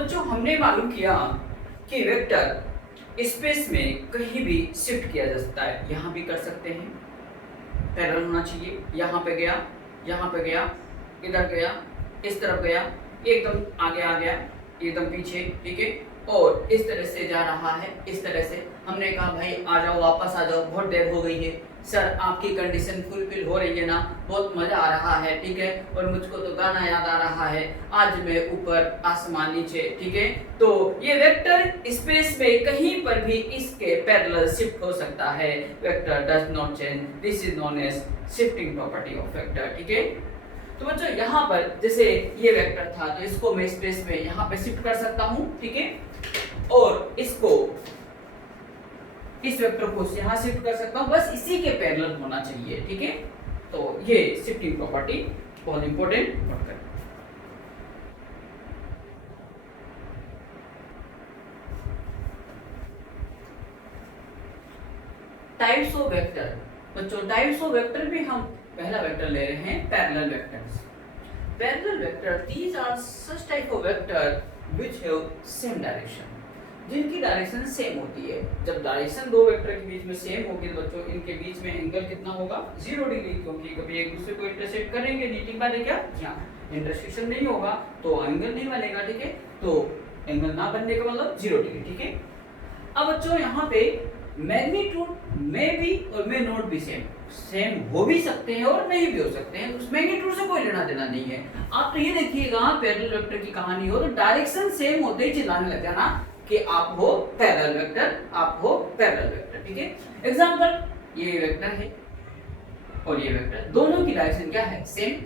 बच्चों हमने मालूम किया कि वेक्टर स्पेस में कहीं भी शिफ्ट किया जा सकता है। यहाँ भी कर सकते हैं, पैरेलल होना चाहिए। यहाँ पे गया, यहाँ पे गया, इधर गया, इस तरफ गया, एकदम आगे आ गया, एकदम पीछे, ठीक है। और इस तरह से जा रहा है, इस तरह से। हमने कहा भाई आ जाओ, वापस आ जाओ, बहुत देर हो गई है सर, आपकी कंडीशन फुलफिल हो रही है ना, बहुत मजा आ रहा है, ठीक है। और मुझको तो गाना याद आ रहा है, आज मैं ऊपर आसमान नीचे, ठीक है। तो ये वेक्टर स्पेस में कहीं पर भी इसके पैरेलल शिफ्ट हो सकता है। Vector does not change, this is known as shifting property of vector, ठीक है। तो बच्चों यहाँ पर जैसे ये वेक्टर था तो इसको मैं स्पेस में यहाँ पे शिफ्ट कर सकता हूँ, ठीक है। और इसको, इस वेक्टर को यहाँ शिफ्ट कर सकता हूँ, बस इसी के पैरेलल होना चाहिए, ठीक है। तो ये शिफ्टिंग प्रॉपर्टी बहुत इंपॉर्टेंट नोट करें। टाइप्स ऑफ वेक्टर, बच्चों टाइप्स ऑफ वेक्टर भी हम पहला वेक्टर ले रहे हैं parallel vectors. Parallel vector, these are such type of vector which have same direction, जिनकी डायरेक्शन सेम होती है। जब डायरेक्शन दो वेक्टर के बीच में सेम होगी तो बच्चों इनके बीच में एंगल कितना होगा, 0 डिग्री, क्योंकि कभी एक दूसरे को इंटरसेक्ट करेंगे, नीटिंग बात है क्या, यहाँ इंटरसेक्शन नहीं होगा तो एंगल नहीं बनेगा, ठीक है। तो एंगल ना बनने का मतलब 0 डिग्री, ठीक है। अब बच्चों यहाँ पे मैग्नीट्यूड में भी और में नोट भी सेम हो भी सकते हैं और नहीं भी हो सकते हैं, उस मैग्नीट्यूड से कोई लेना देना नहीं है। आप तो ये देखिएगा पैरेलल वेक्टर की कहानी हो तो डायरेक्शन सेम होते ही चिल्लाने लग जाना कि आप हो पैरेलल वेक्टर, आप हो पैरेलल वेक्टर, ठीक है। एग्जांपल, ये वेक्टर है और ये वेक्टर, दोनों की डायरेक्शन क्या है, सेम,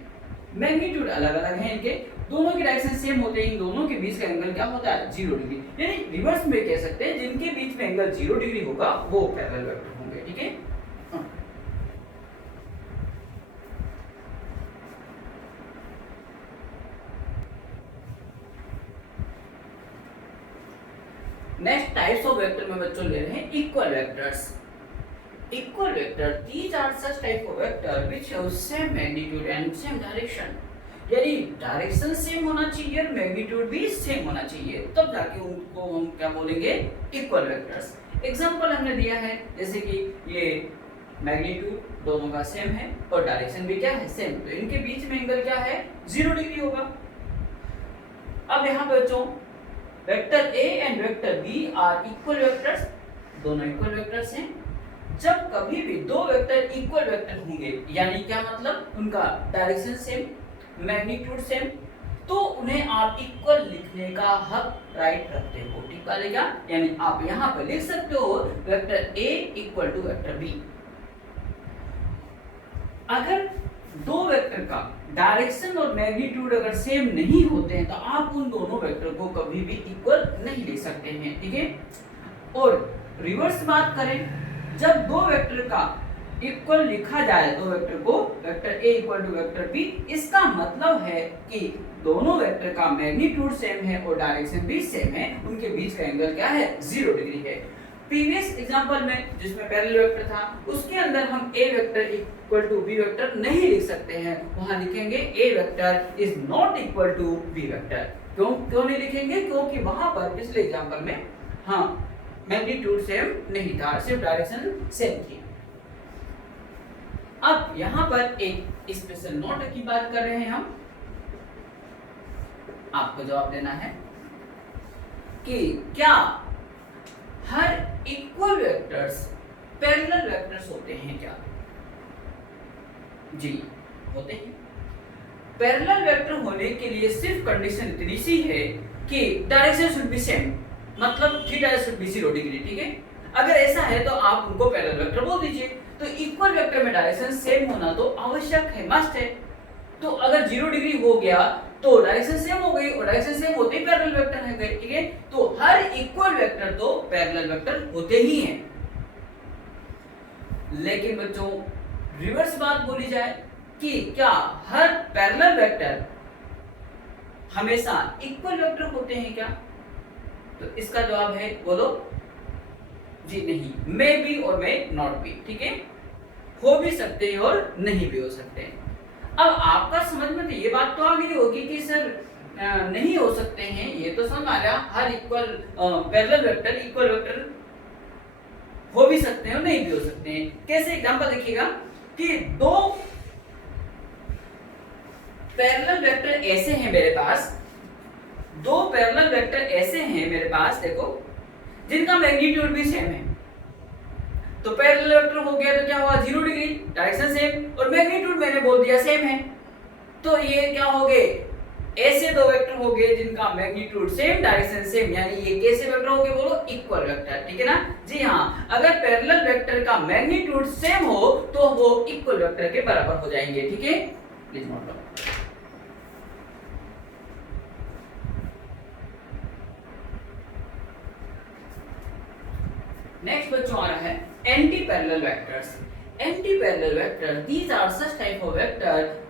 मैग्नीट्यूड अलग अलग है इनके, दोनों की डायरेक्शन सेम होते हैं, इन दोनों के बीच का एंगल क्या होता है, 0 डिग्री। यानी रिवर्स में कह सकते हैं जिनके बीच में एंगल 0 डिग्री होगा वो पैरेलल वेक्टर होंगे, ठीक है। नेक्स्ट टाइप्स ऑफ वेक्टर में बच्चों ले रहे हैं equal vectors. Equal vector, these are such type of vector which have same magnitude and same direction, यानी डायरेक्शन सेम होना चाहिए और मैग्नीट्यूड भी सेम होना चाहिए, तब जाके उनको हम क्या बोलेंगे, इक्वल वेक्टर्स। एग्जांपल हमने दिया है जैसे कि ये मैग्नीट्यूड दोनों का सेम है और डायरेक्शन भी क्या है, सेम, तो इनके बीच में एंगल क्या है, 0 डिग्री होगा। अब यहाँ पे बच्चों vector A and vector B are equal vectors, दोनों इक्वल वेक्टर्स हैं। जब कभी भी दो वेक्टर इक्वल वेक्टर होंगे, यानी क्या मतलब, उनका डायरेक्शन सेम, मैग्नीट्यूड सेम, तो उन्हें आप इक्वल लिखने का हक, राइट रखते हो, ठीक है। यानी आप यहाँ पर लिख सकते हो vector A equal to vector B. अगर दो वेक्टर का डायरेक्शन और मैग्नीट्यूड अगर सेम नहीं होते हैं तो आप उन दोनों वेक्टर को कभी भी इक्वल नहीं लिख सकते हैं, ठीक है। और रिवर्स बात करें, जब दो वेक्टर का इक्वल लिखा जाए, दो वेक्टर को, vector A equal to vector B, इसका मतलब है कि दोनों वेक्टर का मैग्नीट्यूड सेम है और डायरेक्शन भी सेम है, उनके बीच का एंगल क्या है, 0 डिग्री है। प्रीवियस एग्जांपल में जिसमें पैरेलल वेक्टर था उसके अंदर हम A vector equal to B vector नहीं लिख सकते हैं, वहां लिखेंगे A vector is not equal to B vector. क्यों नहीं लिखेंगे, क्योंकि वहां पर पिछले एग्जांपल में हाँ मैग्नीट्यूड सेम नहीं था, सिर्फ डायरेक्शन सेम थी। अब यहां पर एक स्पेशल नोट की बात कर रहे हैं हम, आपको जवाब देना है कि क्या हर इक्वल वेक्टर्स पैरेलल वेक्टर्स होते हैं क्या? जी होते हैं। पैरेलल वेक्टर होने के लिए सिर्फ कंडीशन इतनी सी है कि डायरेक्शन शुड बी सेम, मतलब थीटा शुड बी 0 डिग्री, ठीक है। अगर ऐसा है तो आप उनको पैरेलल वेक्टर बोल दीजिए। तो इक्वल वेक्टर में डायरेक्शन सेम होना तो आवश्यक है, मस्ट है। तो अगर 0 डिग्री हो गया तो डायरेक्शन सेम हो गई और डायरेक्शन सेम होते ही पैरेलल वेक्टर है, ठीक है। तो हर इक्वल वेक्टर तो पैरेलल वेक्टर होते ही हैं। लेकिन बच्चों रिवर्स बात बोली जाए कि क्या हर पैरेलल वेक्टर हमेशा इक्वल वेक्टर होते हैं क्या? तो इसका जवाब है, बोलो जी नहीं, मे बी और मे नॉट बी, ठीक है। हो भी सकते हैं और नहीं भी हो सकते हैं। अब आपका समझ में तो ये बात तो आ गई होगी कि सर नहीं हो सकते हैं, ये तो समझ आ गया। हर equal parallel vector equal vector हो भी सकते हैं और नहीं भी हो सकते हैं। कैसे? एग्जांपल देखिएगा कि दो पैरेलल वेक्टर ऐसे हैं मेरे पास, दो पैरेलल वेक्टर ऐसे हैं मेरे पास, देखो, जिनका मैग्नीट्यूड भी सेम है। तो पैरेलल वेक्टर हो गया तो क्या हुआ? 0 डिग्री, डायरेक्शन सेम, और मैग्नीट्यूड मैंने बोल दिया सेम है। तो ये क्या हो गए? ऐसे दो वेक्टर हो गए जिनका मैग्नीट्यूड सेम, डायरेक्शन सेम, यानी ये कैसे वेक्टर हो गए? बोलो, इक्वल वेक्टर। ठीक है ना जी? हाँ, अगर पैरेलल वेक्टर का मैग्नीट्यूड सेम हो तो वो इक्वल वेक्टर के बराबर हो जाएंगे। ठीक है, प्लीज नोट लो। नेक्स्ट बच्चों आ रहा है anti parallel vectors. Anti parallel vector, these are such type of vector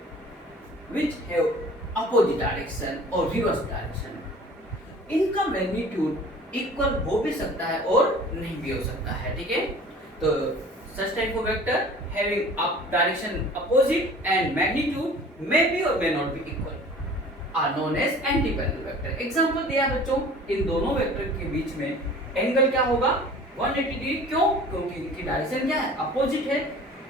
which have opposite direction और रिवर्स डायरेक्शन। इनका मैग्नीट्यूड इक्वल हो भी सकता है और नहीं भी हो सकता है। ठीक है, तो such type of vector having up direction opposite and magnitude may be or may not be equal are known as anti-parallel vector। Example दिया बच्चों, इन दोनों वेक्टर के बीच में एंगल क्या होगा? 180 डिग्री। क्यों? क्योंकि इनकी डायरेक्शन क्या है? अपोजिट है।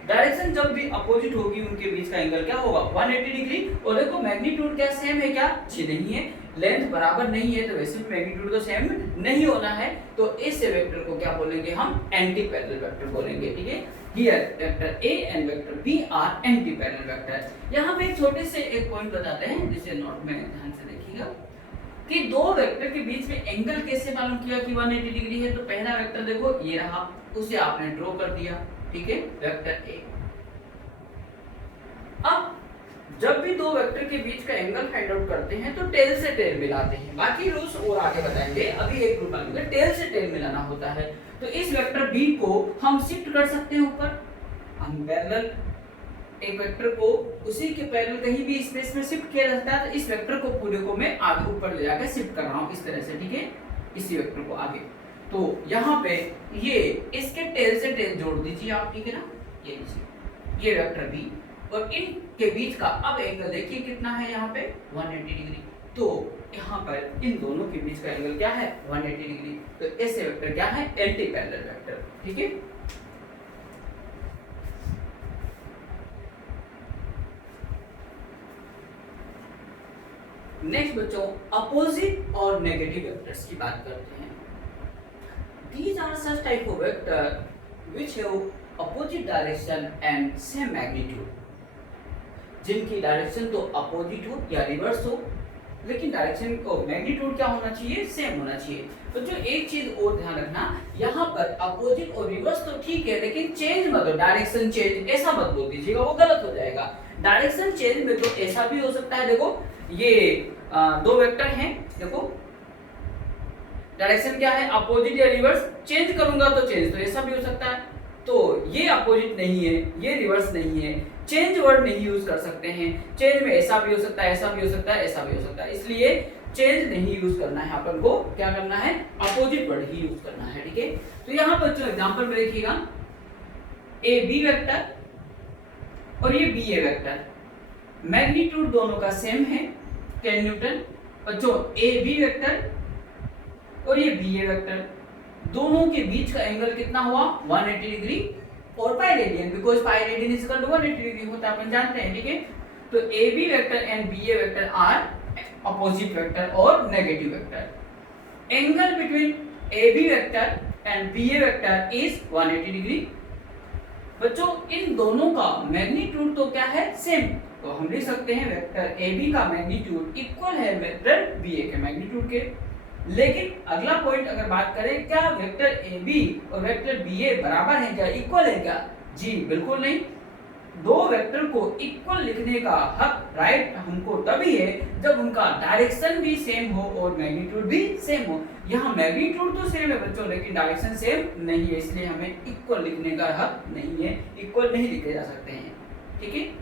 डायरेक्शन जब भी अपोजिट होगी उनके बीच का एंगल क्या होगा? 180 डिग्री। और देखो मैग्नीट्यूड क्या सेम है क्या? जी नहीं है। लेंथ बराबर नहीं है तो वैसे भी मैग्नीट्यूड तो सेम नहीं होना है। तो इस वेक्टर को क्या बोलेंगे हम? एंटी पैरेलल वेक्टर बोलेंगे। ठीक है, here vector A and vector B are anti parallel vector. यहाँ पे एक छोटे से एक पॉइंट बताते हैं जिसे नोट में ध्यान से देखिएगा कि दो वेक्टर के बीच में एंगल कैसे मालूम किया कि 180 डिग्री है। तो पहला वेक्टर देखो ये रहा, उसे आपने ड्रॉ कर दिया। ठीक है, वेक्टर A। अब जब भी दो वेक्टर के बीच का एंगल फाइंड आउट करते हैं तो टेल से टेल मिलाते हैं। बाकी रूल्स और आगे बताएंगे, अभी एक रूल मालूम है, टेल से टेल मिलाना होता है। तो इस वेक्टर B को हम शिफ्ट कर सकते हैं ऊपर। हम पैरेलल एक वेक्टर को उसी के पैरेलल कहीं भी स्पेस में शिफ्ट किया जाता है। तो इस वेक्टर को पूरे को मैं आगे ऊपर ले जाकर शिफ्ट कर रहा हूं इस तरह से। ठीक है, इसी वेक्टर को आगे। तो यहाँ पे ये इसके टेल से टेल जोड़ दीजिए आप। ठीक है ना, ये लीजिए, ये वेक्टर B और इनके बीच का अब एंगल देखिए कितना है यहाँ पे? 180 डिग्री। तो यहाँ पर इन दोनों के बीच का एंगल क्या है? 180 डिग्री। तो ऐसे वेक्टर क्या है? Anti parallel vector. ठीक है, नेक्स्ट बच्चों अपोजिट और नेगेटिव वेक्टर्स की बात करते हैं। These are such type of vector which have opposite direction and same magnitude। जिनकी डायरेक्शन तो अपोजिट हो या रिवर्स हो, लेकिन डायरेक्शन को मैग्नीट्यूड क्या होना चाहिए? सेम होना चाहिए। तो जो एक चीज और ध्यान रखना, यहाँ पर अपोजिट और रिवर्स तो ठीक है, लेकिन चेंज मत हो, डायरेक्शन चेंज ऐसा मत बोल दीजिएगा, वो गलत हो जाएगा। डायरेक्शन चेंज में तो ऐसा भी हो सकता है, देखो ये दो वेक्टर हैं, देखो डायरेक्शन क्या है? अपोजिट या रिवर्स। चेंज करूंगा तो चेंज तो ऐसा भी हो सकता है। तो ये अपोजिट नहीं है, ये रिवर्स नहीं है, चेंज वर्ड नहीं यूज कर सकते हैं। चेंज में ऐसा भी हो सकता है, ऐसा भी हो सकता है, ऐसा भी हो सकता है, इसलिए चेंज नहीं यूज करना है। अपन को क्या करना है? अपोजिट वर्ड ही यूज करना है। ठीक है, तो यहाँ पर जो एग्जांपल में देखिएगा, ए बी वेक्टर और ये बी ए वेक्टर, मैग्नीट्यूड दोनों का सेम है, 10 न्यूटन। और जो ए बी वेक्टर और ये बी ए वेक्टर, दोनों के बीच का एंगल कितना हुआ? 180 डिग्री और pi radian, because pi radian is equal to 180 degree होता है, अपन जानते हैं। ठीक है, तो A B vector and B A vector are opposite vector और negative vector. Angle between A B vector and B A vector is 180 degree. बच्चों इन दोनों का मैग्नीट्यूड तो क्या है? सेम। तो हम लिख सकते हैं वेक्टर ए बी का मैग्नीट्यूड इक्वल है वेक्टर बी ए के मैग्नीट्यूड के। लेकिन अगला पॉइंट अगर बात करें, क्या वेक्टर ए बी और वेक्टर बी ए बराबर है क्या? इक्वल है क्या? जी बिल्कुल नहीं। दो वेक्टर को इक्वल लिखने का हक, राइट, हमको तभी है जब उनका डायरेक्शन भी सेम हो और मैग्नीट्यूड भी सेम हो। यहाँ मैग्नीट्यूड तो सेम है बच्चों, लेकिन डायरेक्शन सेम नहीं है, इसलिए हमें इक्वल लिखने का हक नहीं है, इक्वल नहीं लिखे जा सकते हैं। ठीक है,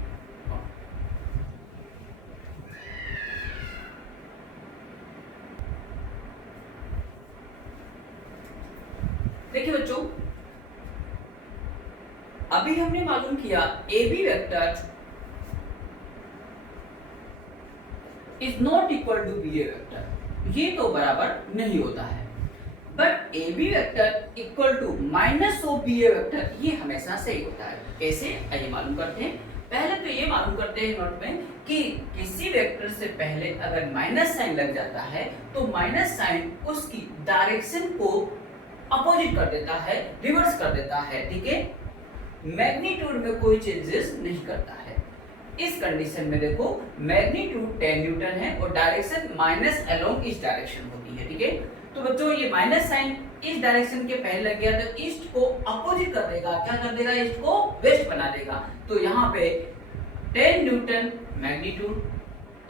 देखिए बच्चों, अभी हमने मालूम किया A B vector is not equal to B A vector, ये तो बराबर नहीं होता है। But A B vector equal to minus of B A vector, ये हमेशा सही होता है। कैसे, आइए मालूम करते हैं। पहले तो ये मालूम करते हैं नोट में कि किसी वेक्टर से पहले अगर माइनस साइन लग जाता है तो माइनस साइन उसकी डायरेक्शन को अपोजिट कर देता है, रिवर्स कर देता है, ठीक है। मैग्नीट्यूड में कोई चेंजेस नहीं करता है। इस कंडीशन में देखो मैग्नीट्यूड 10 न्यूटन है और डायरेक्शन माइनस अलोंग इस डायरेक्शन होती है, ठीक है। तो बच्चों ये माइनस साइन इस डायरेक्शन के पहले लग गया तो ईस्ट को अपोजिट कर देगा, क्या कर देगा, ईस्ट को वेस्ट बना देगा। तो यहाँ पे 10 न्यूटन मैग्नीट्यूड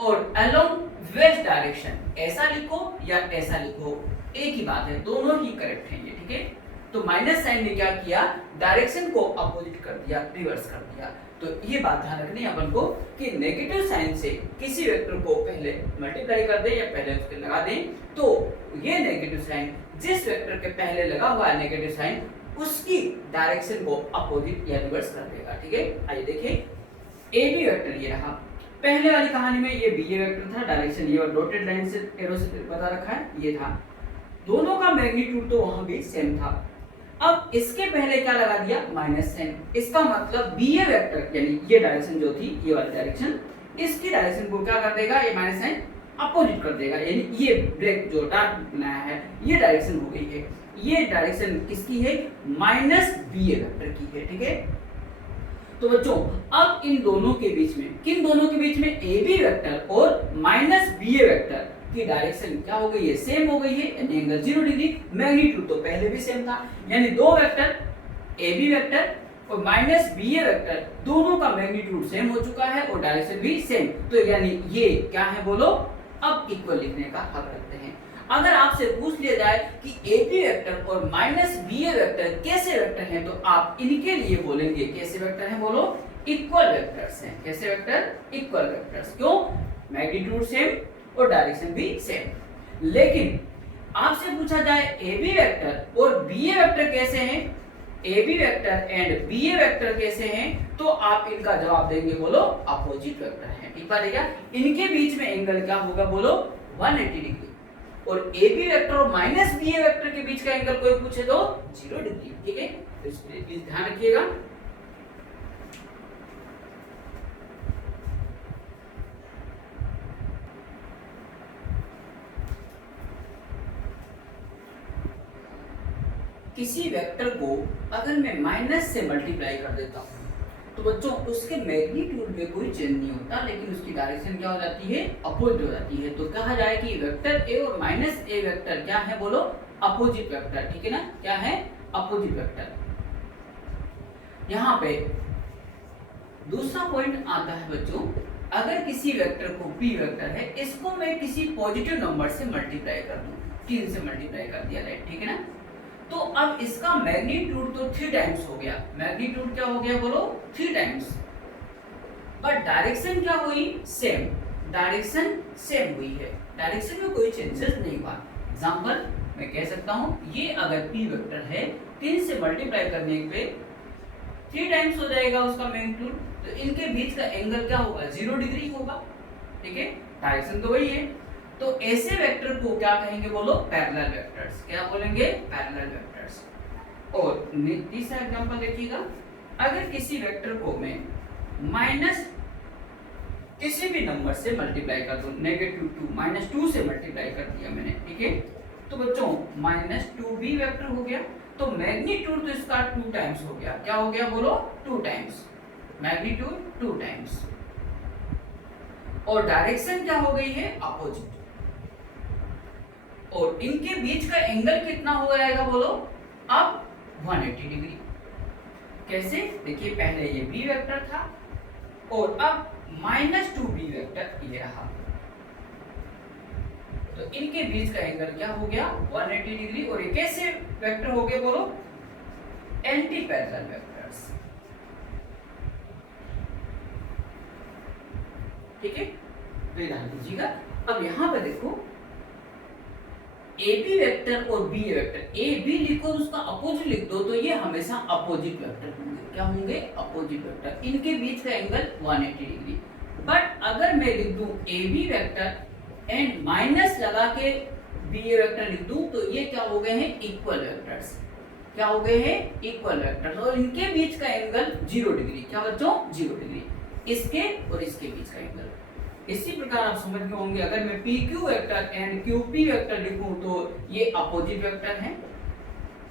और अलोंग वेस्ट डायरेक्शन, ऐसा लिखो या ऐसा लिखो एक ही बात है, दोनों ही करेक्ट हैं ये, ठीक है। तो माइनस साइन ने क्या किया, डायरेक्शन को अपोजिट कर दिया, रिवर्स कर दिया। तो ये बात ध्यान रखनी है अपन को कि नेगेटिव साइन से किसी वेक्टर को पहले मल्टीप्लाई कर दें या पहले उसके लगा दें तो ये नेगेटिव साइन जिस वेक्टर के पहले लगा हुआ है नेगेटिव साइन उसकी डायरेक्शन को अपोजिट या रिवर्स कर देगा, ठीक है। आइए देखें ए बी वेक्टर ये रहा, पहले वाली कहानी में ये बी ए वेक्टर था, डायरेक्शन ये और डॉटेड लाइन से एरो से बता रखा है ये था, दोनों का मैग्नीट्यूड तो वहां भी सेम था। अब इसके पहले क्या लगा दिया, माइनस साइन, इसका मतलब बी ए वेक्टर यानी ये डायरेक्शन जो थी ये वाली डायरेक्शन, इसकी डायरेक्शन को क्या कर देगा, ये माइनस साइन अपोजिट कर देगा, यानी ये ब्लैक जो डार्क बनाया है ये डायरेक्शन हो गई है, ये डायरेक्शन किसकी है, माइनस बी ए वेक्टर की है, ठीक है। तो बच्चों अब इन दोनों के बीच में, किन दोनों के बीच में, ए बी वेक्टर और माइनस बी ए वेक्टर की डायरेक्शन क्या हो गई है, सेम हो गई है, यानी एंगल 0 डिग्री। मैग्नीट्यूड तो पहले भी सेम था, यानी दो वेक्टर ए बी वेक्टर और माइनस बी ए वेक्टर दोनों का मैग्नीट्यूड सेम हो चुका है और डायरेक्शन भी सेम, तो यानी ये क्या है बोलो, अब इक्वल लिखने का हक रखते हैं। अगर आपसे पूछ लिया जाए कि ए बी वेक्टर और माइनस बी ए वेक्टर कैसे वेक्टर हैं तो आप इनके लिए बोलेंगे कैसे वेक्टर हैं, बोलो इक्वल वेक्टर्स हैं। कैसे वेक्टर, इक्वल वेक्टर्स, क्यों, मैग्नीट्यूड सेम और डायरेक्शन भी सेम। लेकिन आपसे पूछा जाए ए बी वेक्टर और बी ए वेक्टर कैसे हैं, A B vector and B A vector कैसे हैं, तो आप इनका जवाब देंगे बोलो अपोजिट वेक्टर हैं, ठीक है। इनके बीच में एंगल क्या होगा बोलो 180 डिग्री, और ए बी वेक्टर और माइनस बी ए वेक्टर के बीच का एंगल कोई पूछे तो 0 डिग्री, ठीक है। प्लीज ध्यान रखिएगा। किसी वेक्टर को अगर मैं माइनस से मल्टीप्लाई कर देता हूँ तो बच्चों उसके मैग्नीट्यूड में कोई चेंज नहीं होता, लेकिन उसकी डायरेक्शन क्या हो जाती है, अपोजिट हो जाती है। तो कहा जाए कि वेक्टर ए और माइनस ए वेक्टर क्या है बोलो, अपोजिट वेक्टर, ठीक है ना, क्या है, अपोजिट वेक्टर। यहाँ पे दूसरा पॉइंट आता है बच्चों, अगर किसी वेक्टर को पी वेक्टर है, इसको मैं किसी पॉजिटिव नंबर से मल्टीप्लाई कर दूं, 3 से मल्टीप्लाई कर दिया, राइट, ठीक है ना। तो अब इसका मैग्नीट्यूड तो 3 टाइम्स हो गया, मैग्नीट्यूड क्या हो गया बोलो 3 टाइम्स, पर डायरेक्शन क्या हुई, सेम, डायरेक्शन सेम हुई है, डायरेक्शन में कोई चेंजेस नहीं हुआ। एग्जांपल मैं कह सकता हूं ये अगर p वेक्टर है 3 से मल्टीप्लाई करने पे 3 टाइम्स हो जाएगा उसका मैग्नीट्यूड, तो इनके बीच का एंगल क्या होगा, 0 डिग्री होगा, ठीक है, डायरेक्शन तो वही है। तो ऐसे वेक्टर को क्या कहेंगे बोलो, पैरेलल वेक्टर्स, क्या बोलेंगे, पैरेलल वेक्टर्स। और तीसरा एग्जांपल देखिएगा, अगर किसी वेक्टर को मैं माइनस किसी भी नंबर से मल्टीप्लाई कर दूं, -2 -2 से मल्टीप्लाई कर दिया मैंने, ठीक है, तो बच्चों -2b वेक्टर हो गया, तो मैग्नीट्यूड तो इसका 2 टाइम्स हो गया, क्या हो गया बोलो 2 टाइम्स, मैग्नीट्यूड 2 टाइम्स, और डायरेक्शन क्या हो गई है, अपोजिट, और इनके बीच का एंगल कितना हो जाएगा बोलो, अब 180 डिग्री। कैसे, देखिए पहले ये b वेक्टर था और अब -2b वेक्टर ये रहा, तो इनके बीच का एंगल क्या हो गया 180 डिग्री, और ये कैसे वेक्टर हो गए बोलो, एंटी पैरेलल वेक्टर्स, ठीक है। तो ध्यान दीजिएगा। अब यहां पे देखो ए बी वेक्टर और B A vector, A B लिखो उसका अपोजिट लिख दो, तो ये हमेशा अपोजिट वेक्टर होंगे, क्या होंगे, अपोजिट वेक्टर, इनके बीच का एंगल 180 डिग्री। बट अगर मैं लिख दूं A B vector and minus लगा के बी ए वेक्टर लिख दूं तो ये क्या हो गए हैं इक्वल वेक्टर्स। क्या हो गए हैं इक्वल वेक्टर्स और इनके बीच का एंगल 0 डिग्री। क्या बच्चों 0 डिग्री, इसके और इसके बीच का एंगल। इसी प्रकार आप समझ गए होंगे अगर मैं P Q vector and Q P vector लिखूं तो ये अपोजिट वेक्टर हैं,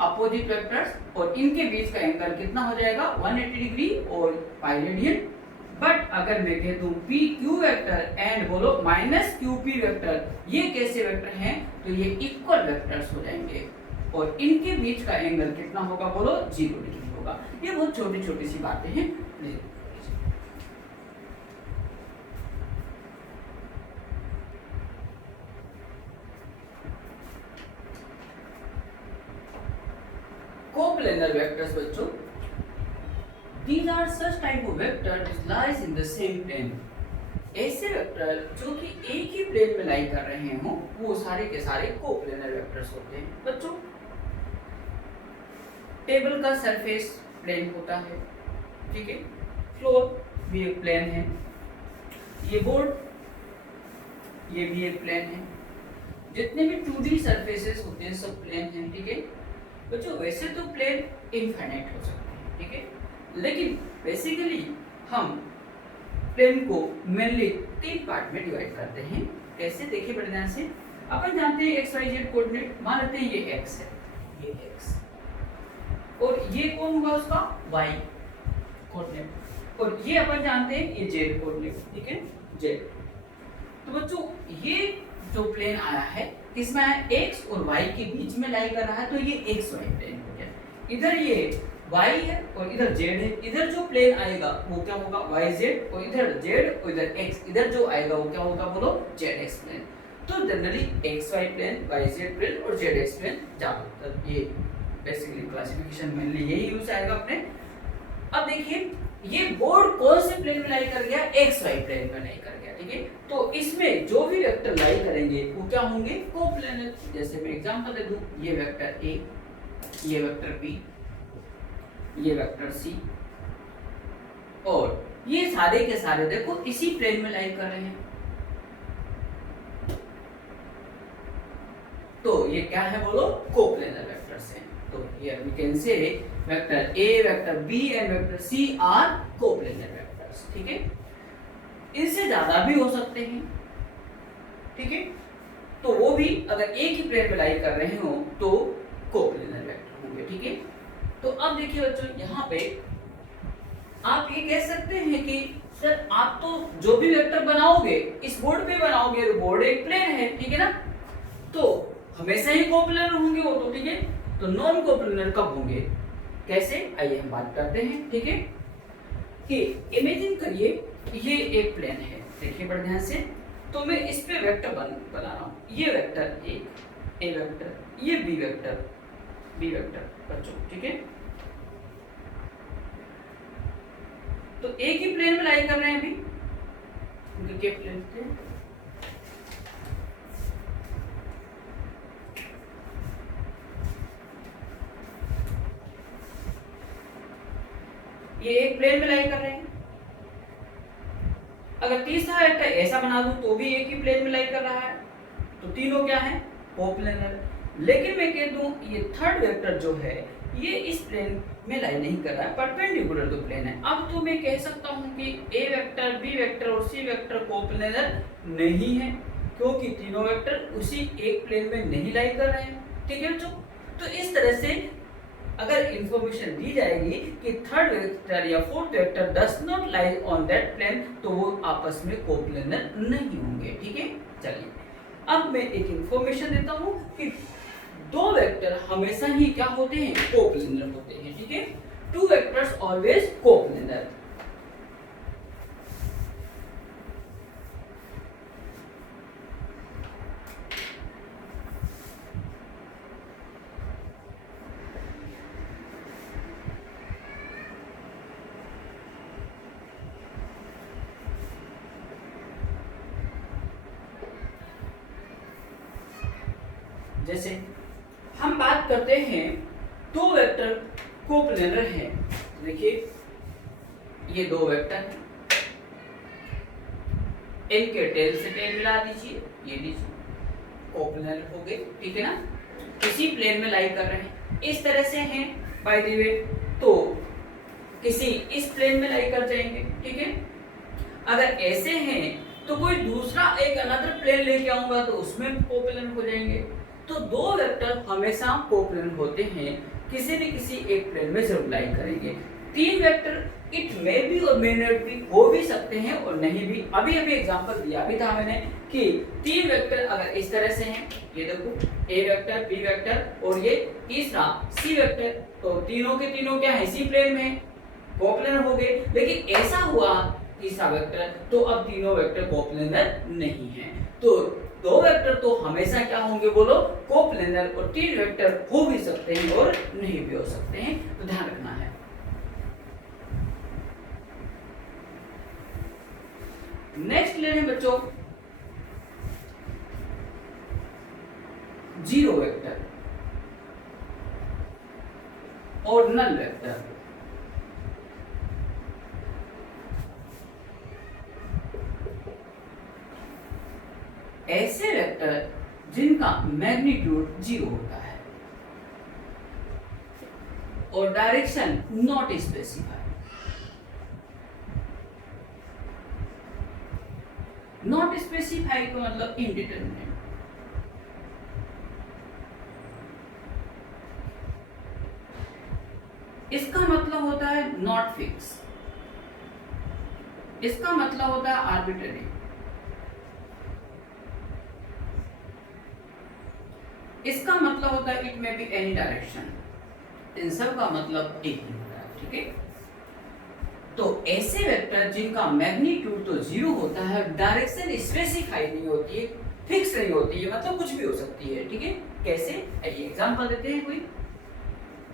अपोजिट वेक्टर्स और इनके बीच का एंगल कितना हो जाएगा 180 डिग्री और पाई रेडियन। बट अगर मैं कह दूं पी क्यू वेक्टर एंड बोलो माइनस क्यू पी वेक्टर, ये कैसे वेक्टर हैं तो ये इक्वल वेक्टर्स हो जाएंगे और इनके बीच का एंगल कितना होगा बोलो 0 डिग्री होगा। ये बहुत छोटी छोटी सी बातें हैं। कोप्लेनर वेक्टर्स बच्चों, these are such type of vector which lies in the same plane। ऐसे वेक्टर जो कि एक ही प्लेन में लाई कर रहे हो वो सारे के सारे कोप्लेनर वेक्टर्स होते हैं। बच्चों टेबल का सरफेस प्लेन होता है, ठीक है, फ्लोर भी एक प्लेन है, ये बोर्ड ये भी एक प्लेन है, जितने भी 2D सरफेसेस होते हैं सब प्लेन हैं, ठीक है बच्चों। वैसे तो प्लेन इनफाइनाइट हो सकते हैं, ठीक है, लेकिन बेसिकली हम प्लेन को मेनली 3 पार्ट में डिवाइड करते हैं। कैसे देखिए बड़े ध्यान से। अपन जानते हैं एक्स वाई जेड कोऑर्डिनेट, मान लेते हैं ये एक्स है, ये एक्स और ये कौन होगा उसका वाई कोऑर्डिनेट और ये अपन जानते हैं ये जेड कोऑर्डिनेट, ठीक है जेड। तो बच्चों ये जो प्लेन आया है किसमें आया एक्स और वाई के बीच में लाई कर रहा है तो ये एक्स वाई प्लेन हो गया। इधर ये y है और इधर z है, इधर जो प्लेन आएगा वो क्या होगा yz और इधर z और इधर x, इधर जो आएगा वो क्या होगा बोलो zx प्लेन। तो generally xy plane, yz plane और zx प्लेन ज्यादातर ये बेसिकली क्लासिफिकेशन मेनली यही यूज आएगा अपने। अब देखिए ये बोर्ड कौन से प्लेन में लाई कर गया xy प्लेन में लाई कर गया, ठीक है। तो इसमें जो भी वेक्टर लाई करेंगे वो क्या होंगे कोप्लेनर। जैसे मैं एग्जांपल दे दूं, ये वेक्टर a, ये वेक्टर b, ये वेक्टर सी और ये सारे के सारे देखो इसी प्लेन में लाई कर रहे हैं। तो ये क्या है बोलो कोप्लेनर वेक्टर्स हैं। तो here we can say vector a, vector b and vector c are coplanar vectors, ठीक है। इनसे ज्यादा भी हो सकते हैं, ठीक है। तो वो भी अगर एक ही प्लेन में लाई कर रहे हो तो कोप्लेनर वेक्टर होंगे, ठीक है। तो अब देखिए बच्चों यहाँ पे आप ये कह सकते हैं कि सर आप तो जो भी वेक्टर बनाओगे इस बोर्ड पे बनाओगे, बोर्ड एक प्लेन है, ठीक है ना, तो हमेशा ही कोप्लेनर होंगे वो तो, ठीक है। तो नॉन कोप्लेनर कब होंगे कैसे, आइए हम बात करते हैं, ठीक है। कि इमेजिन करिए ये एक प्लेन है, देखिए बड़े ध्यान से। तो मैं इस पे वेक्टर बना रहा हूँ, ये वेक्टर ए वेक्टर, ये बी वेक्टर बच्चों, ठीक है। तो एक ही प्लेन में लाई कर रहे हैं अभी, क्योंकि के प्लेन थे। ये एक प्लेन में लाई कर रहे हैं। अगर तीसरा वेक्टर ऐसा बना दूं तो भी एक ही प्लेन में लाई कर रहा है, तो तीनों क्या है कोप्लेनर। लेकिन मैं कह दूं ये थर्ड वेक्टर जो है ये इस प्लेन में लाई नहीं कर रहा है, परपेंडिकुलर तो प्लेन है। अब तो मैं कह सकता हूं कि ए वेक्टर, बी वेक्टर और सी वेक्टर कोप्लेनर नहीं है, क्योंकि तीनों वेक्टर उसी एक प्लेन में नहीं लाई कर रहे हैं, ठीक है बच्चों। तो इस तरह से अगर इंफॉर्मेशन दी जाएगी कि थर्ड वेक्टर या fourth vector does not lie on that plane, तो वो आपस में कोप्लेनर नहीं होंगे, ठीक है। चलिए अब मैं एक इंफॉर्मेशन देता हूं कि दो वेक्टर हमेशा ही क्या होते हैं कोप्लेनर होते हैं, ठीक है। Two vectors always coplanar. जैसे हम बात करते हैं दो वेक्टर कोप्लेनर हैं, देखिए ये दो वेक्टर हैं, इनके टेल से टेल मिला दीजिए, ये लीजिए कोप्लेनर हो गए, ठीक है ना। किसी प्लेन में लाई कर रहे हैं, इस तरह से हैं बाय द वे, तो किसी इस प्लेन में लाई कर जाएंगे, ठीक है। अगर ऐसे हैं तो कोई दूसरा एक अनदर प्लेन लेके आऊंगा तो उसमें कोप्लेनर हो जाएंगे। तो दो वेक्टर हमेशा कोप्लेनर होते हैं, किसी न किसी एक प्लेन में जरूर लाई करेंगे। तीन वेक्टर इट मे बी और मे नॉट बी हो भी सकते हैं और नहीं भी। अभी एग्जांपल दिया भी था मैंने कि तीन वेक्टर अगर इस तरह से हैं, ये देखो ए वेक्टर, बी वेक्टर और ये तीसरा सी वेक्टर, तो तीनों के तीनों क्या है, इसी प्लेन में कोप्लेनर हो गए। लेकिन ऐसा हुआ तीसरा वेक्टर, तो अब तीनों वेक्टर कोप्लेनर नहीं है। तो दो वेक्टर तो हमेशा क्या होंगे बोलो, कोप्लेनर, और तीन वेक्टर हो भी सकते हैं और नहीं भी हो सकते हैं, तो ध्यान रखना है। नेक्स्ट ले लें बच्चों जीरो वेक्टर और नल वेक्टर। ऐसे वेक्टर जिनका मैग्नीट्यूड 0 होता है और direction not specified. Not specified का मतलब इनडिटरमिनेट। इसका मतलब होता है नॉट फिक्स, इसका मतलब होता है आर्बिट्ररी, इसका मतलब होता है it may be any direction. इन सब का मतलब एक ही होता है, ठीक है। तो ऐसे वेक्टर जिनका मैग्नीट्यूड तो 0 होता है, डायरेक्शन स्पेसिफाइड नहीं होती है, फिक्स नहीं होती है, मतलब कुछ भी हो सकती है, ठीक है। कैसे, आइए एग्जांपल देते हैं। कोई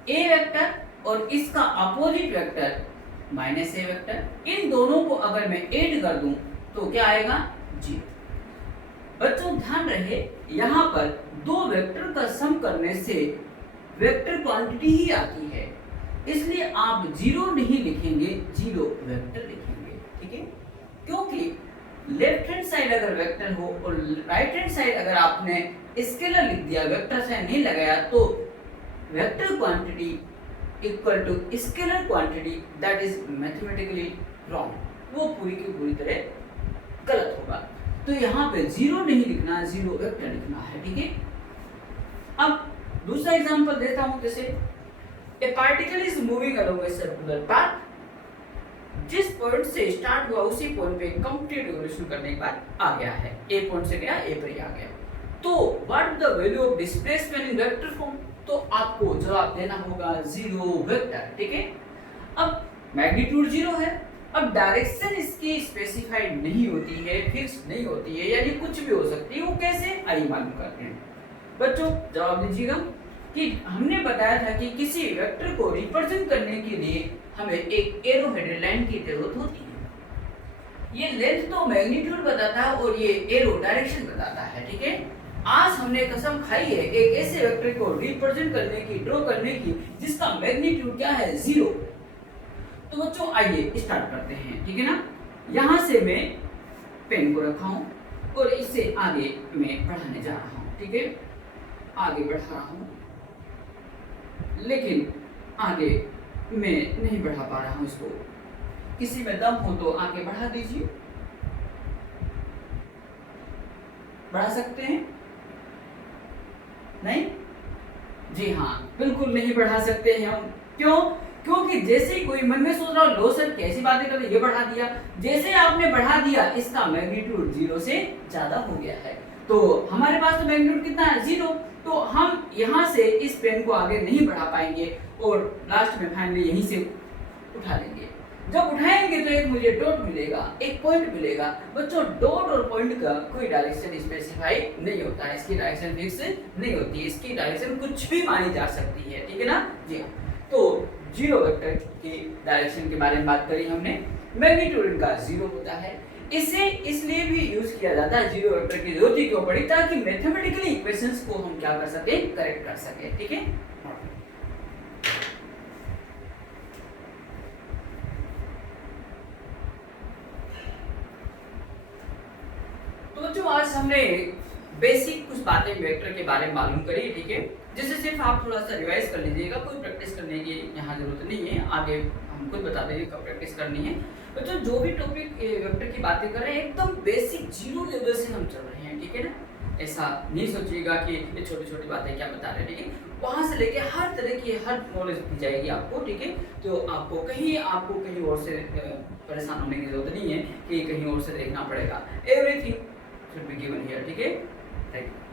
ए वेक्टर और इसका अपोजिट वेक्टर माइनस ए वेक्टर, इन दोनों को अगर मैं ऐड कर दूं तो क्या आएगा, 0। बच्चों ध्यान रहे, यहाँ पर दो वेक्टर का सम करने से वेक्टर क्वांटिटी ही आती है, इसलिए आप 0 नहीं लिखेंगे, 0 वेक्टर लिखेंगे, ठीक है। क्योंकि लेफ्ट हैंड साइड अगर वेक्टर हो और राइट हैंड साइड अगर आपने स्केलर लिख दिया, वेक्टर साइन नहीं लगाया, तो vector quantity equal to scalar quantity, that is mathematically wrong, वो पूरी की पूरी तरह गलत होगा। तो यहाँ पे 0 नहीं लिखना, 0 वेक्टर लिखना है, ठीक है। अब दूसरा एग्जांपल देता हूं, जैसे A particle is moving along a circular path, जिस पॉइंट से स्टार्ट हुआ उसी पॉइंट पे कंप्लीट रिवोल्यूशन करने के बाद आ गया है, ए पॉइंट से गया ए पर ही आ गया। तो what the value of displacement in vector form, तो आपको जवाब देना होगा 0 वेक्टर, ठीक है। अब मैग्नीट्यूड 0 है, अब डायरेक्शन इसकी स्पेसिफाइड नहीं होती है, फिक्स नहीं होती है, यानी कुछ भी हो सकती है। वो कैसे, आइए मालूम करते हैं। बच्चों जवाब दीजिएगा कि हमने बताया था कि किसी वेक्टर को रिप्रेजेंट करने के लिए हमें एक एरो हेडेड लाइन की जरूरत होती है। ये लेंथ तो मैग्नीट्यूड बताता है और ये एरो डायरेक्शन बताता है, ठीक है। आज हमने कसम खाई है एक ऐसे वेक्टर को रिप्रेजेंट करने की, ड्रॉ करने की, जिसका मैग्नीट्यूड क्या है, 0। तो बच्चों आइए स्टार्ट करते हैं, ठीक है ना। यहां से मैं पेन को रखा हूं और इससे आगे मैं बढ़ाने जा रहा हूं, ठीक है। आगे बढ़ा रहा हूं, लेकिन आगे मैं नहीं बढ़ा पा रहा हूं इसको। किसी में दम हो तो आगे बढ़ा दीजिए, बढ़ा सकते हैं? नहीं जी हाँ, बिल्कुल नहीं बढ़ा सकते हैं हम। क्यों? क्योंकि जैसे ही कोई मन में सोच रहा हो लो सर कैसी बातें कर रहे, ये बढ़ा दिया, जैसे आपने बढ़ा दिया इसका मैग्नीट्यूड 0 से ज्यादा हो गया है। तो हमारे पास तो मैग्नीट्यूड कितना है, 0। तो हम यहाँ से इस पेन को आगे नहीं बढ़ा पाएंगे और लास्ट में फाइनली यहीं से उठा लेंगे। जब उठाएंगे तो एक मुझे डॉट मिलेगा, एक पॉइंट मिलेगा। बच्चों डॉट और पॉइंट का कोई डायरेक्शन स्पेसिफाई नहीं होता है, इसकी डायरेक्शन फिक्स नहीं होती है, इसकी डायरेक्शन कुछ भी मानी जा सकती है, ठीक है ना जी। तो 0 वेक्टर की डायरेक्शन के बारे में बात करी हमने। मैग्नीट्यूड इनका 0 होता है। इसे इसलिए भी यूज किया जाता है, 0 वेक्टर की जरूरत ही क्यों पड़ी, ताकि मैथमेटिकली इक्वेशंस को हम क्या कर सके, करेक्ट कर सके, ठीक है। दोस्तों आज हमने बेसिक कुछ बातें वेक्टर के बारे में मालूम करी, ठीक है, जिससे सिर्फ आप थोड़ा सा रिवाइज कर लीजिएगा, कोई प्रैक्टिस करने की यहाँ जरूरत नहीं है, आगे हम खुद बता देंगे कब प्रैक्टिस करनी है। तो जो भी टॉपिक वेक्टर की बातें कर रहे हैं एकदम बेसिक जीरो लेवल से हम चल रहे हैं, ठीक है ना। ऐसा नहीं सोचिएगा कि ये छोटी छोटी बातें क्या बता रहे हैं, ठीक है। वहाँ से लेके हर तरह की हर नॉलेज दी जाएगी आपको, ठीक है। तो आपको कहीं और से परेशान होने की जरूरत नहीं है कि कहीं और से देखना पड़ेगा। Everything should be given here, ठीक है। Thank you.